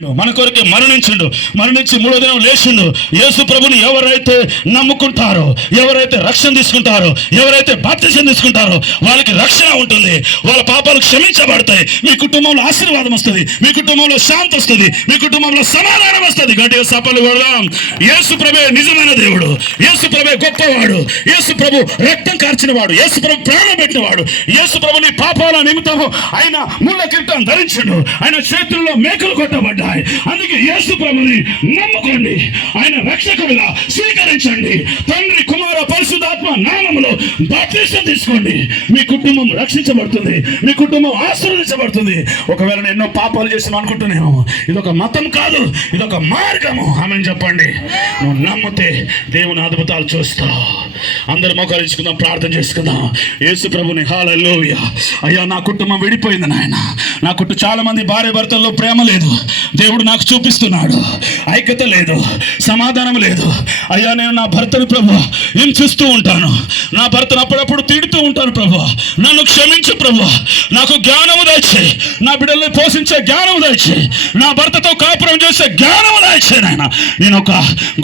మన కొరకే మరణించి మూడో దినం లేచిండు. యేసు ప్రభుని ఎవరైతే నమ్ముకుంటారో, ఎవరైతే రక్షణ తీసుకుంటారో, ఎవరైతే బాప్తిసం తీసుకుంటారో వాళ్ళకి రక్షణ ఉంటుంది. వాళ్ళ పాపాలు క్షమించబడతాయి. మీ కుటుంబంలో ఆశీర్వాదం వస్తుంది, మీ కుటుంబంలో శాంతి వస్తుంది, మీ కుటుంబంలో సమాధానం వస్తుంది. గట్టిగా చప్పట్లు కొడదాం. యేసు ప్రభే నిజమైన దేవుడు, యేసు ప్రభే గొప్పవాడు, యేసు ప్రభు రక్తం కార్చినవాడు, యేసు ప్రభు ప్రాణం పెట్టినవాడు, యేసు ప్రభుని పాపాల నిమిత్తము ఆయన ముళ్ళ కిరీటం ధరించండు, ఆయన చేతుల్లో మేకలు కొట్టబడ్డాయి. అందుకే యేసు ప్రభుని నమ్ముకోండి, ఆయన రక్షకుడిగా స్వీకరించండి. తండ్రి కుమార పరిశుద్ధాత్మ నామములో బాప్తిసం తీసుకోండి. మీ కుటుంబం రక్షించబడుతుంది, మీ కుటుంబం ఆశీర్వదించబడుతుంది. ఒకవేళ నేను ఎన్నో పాపాలు చేసాను అనుకుంటున్నాను, ఇదొక మతం కాదు, ఇదొక మార్గము. ఆమెను చెప్పండి. నువ్వు నమ్మితే దేవుని అద్భుతాలు చూస్తావు. అందరు మోకరించుకుందాం, ప్రార్థన చేసుకుందాం. యేసు ప్రభుని హల్లెలూయా. అయ్యా, నా కుటుంబం విడిపోయింది నాయన. నా కుటుంబం చాలా మంది భార్య భర్తల్లో ప్రేమ లేదు, దేవుడు నాకు చూపిస్తున్నాడు. ఐక్యత లేదు, సమాధానం లేదు. అయ్యా, నేను నా భర్తను ప్రభు హింసిస్తూ ఉంటాను, నా భర్తను అప్పుడప్పుడు తిడుతూ ఉంటాను ప్రభు. నన్ను క్షమించు ప్రభు. నాకు జ్ఞానము దయచేయి, నా బిడ్డల్ని పోషించే జ్ఞానము దయచేయి, నా భర్తతో కాపురం చేసే జ్ఞానము దయచేయి నాయన. నేను ఒక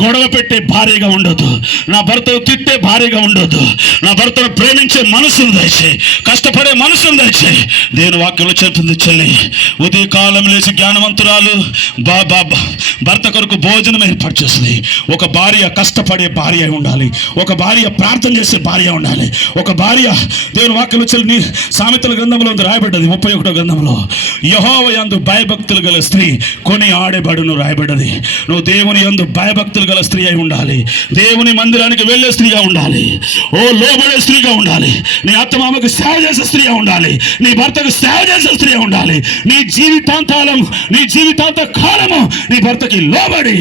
గొడవ పెట్టే భార్యగా ఉండొద్దు, నా భర్తను తిట్టే భార్యగా ఉండొద్దు, నా భర్తను ప్రేమించే మనసును దయచేయి, కష్టపడే మనసును దయచేయి. దేవుని వాక్యంలో చెప్తుంది, చెల్లి ఉదయకాలం లేచి జ్ఞానవంతురాలు భర్త కొరకు భోజనం ఏర్పాటు చేస్తుంది. ఒక భార్య కష్టపడే భార్య ఉండాలి, ఒక భార్య ప్రార్థన చేసే భార్య ఉండాలి. ఒక భార్య దేవుని వాక్యంలో చెల్లి సామెతల గ్రంథంలో రాయబడ్డది, 31వ గ్రంథంలో, యెహోవా యందు భయభక్తులు గల స్త్రీ కొని ఆడేబడును రాయబడ్డది. నువ్వు దేవుని యందు భయభక్తులు గల స్త్రీ అయి ఉండాలి, దేవుని మందిరానికి వెళ్ళే స్త్రీగా ఉండాలి, లోబడే స్త్రీగా ఉండాలి, నీ అత్తమామకు సేవ చేసే స్త్రీగా ఉండాలి, నీ భర్తకు సేవ చేసే స్త్రీగా ఉండాలి. నీ జీవితాంత కాలము నీ భర్తకి లోబడి